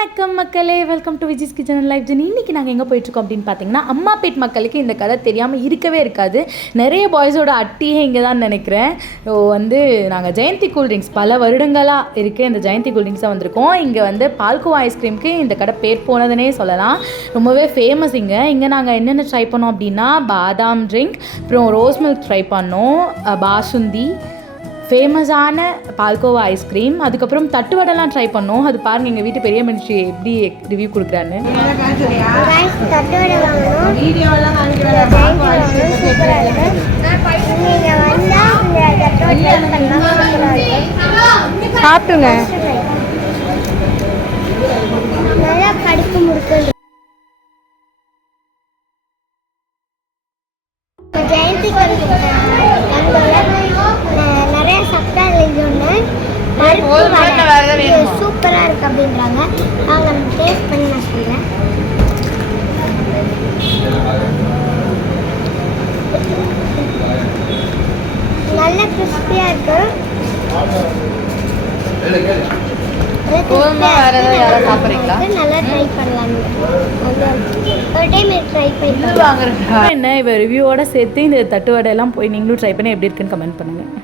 வணக்கம் மக்களே, welcome to Viji's kitchen and life journey. இன்றைக்கி நாங்கள் எங்கே போயிட்டுருக்கோம் அப்படின்னு பார்த்தீங்கன்னா, அம்மாப்பேட் மக்களுக்கு இந்த கடை தெரியாமல் இருக்கவே இருக்காது. நிறைய பாய்ஸோட அட்டியே இங்கே தான் நினைக்கிறேன். நாங்கள் ஜெயந்தி கூல்ட்ரிங்க்ஸ் பல வருடங்களாக இருக்குது. இந்த ஜெயந்தி கூல்ட்ரிங்க்ஸாக வந்திருக்கோம். இங்கே பால்கோவா ஐஸ்கிரீமுக்கு இந்த கடை பேர் போனதுனே சொல்லலாம். ரொம்பவே ஃபேமஸ். இங்கே நாங்கள் என்னென்ன ட்ரை பண்ணோம் அப்படின்னா, பாதாம் ட்ரிங்க், அப்புறம் ரோஸ் மில்க் ட்ரை பண்ணோம், பாசுந்தி, ஃபேமஸான பால்கோவா ஐஸ்கிரீம், அதுக்கப்புறம் தட்டுவடைலாம் ட்ரை பண்ணோம். அது பாருங்கள் எங்கள் வீட்டு பெரிய மனுஷி எப்படி ரிவ்யூ கொடுக்குறான்னு. சாப்பிட்டுங்க நல்லா கடிக்கு முடுக்கு. ஜெயந்தி நிறைய சப்தா சூப்பராக இருக்கு அப்படின்றாங்க. நாங்கள் டேஸ்ட் பண்ணி நான் சொல்கிறேன். நல்ல கிறிஸ்பியாக இருக்கு. நல்லா ட்ரை பண்ணலாம். ஒரு டைம் ட்ரை பண்ணி என்ன இவ ரிவ்யூவோட சேர்த்து இந்த தட்டுவடை எல்லாம் போய் நீங்களும் ட்ரை பண்ணி எப்படி இருக்குன்னு கமெண்ட் பண்ணுங்கள்.